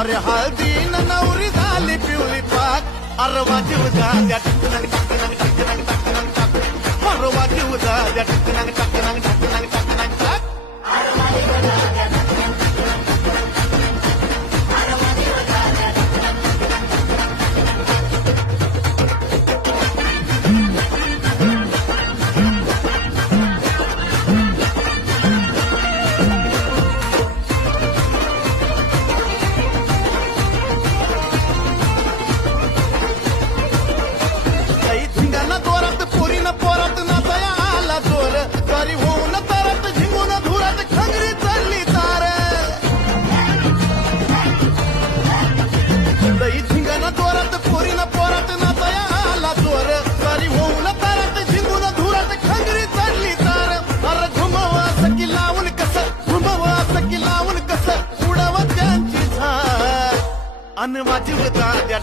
अरे हळदीन नवरी झाली पिवळी पाक अरे वाजीव झाल्या टकनंग टकनंग टकनंग टकनंग टक अरे वाजीव झाल्या टकनंग टकनंग टकनंग टकनंग टक पोरात नाचाया आला जोर तरी होऊन तरत झिंगून धुरात खंगरी चालली तार लई झिंगण दोरात पोरीनं पोरात नाचाया आला जोर तरी होऊन तरत झिंगून धुरात खंगरी चालली तार अरे घुमवा सकी लावून कसं घुमवा सकी लावून कसं उडवत त्यांची झार अन माझी त्या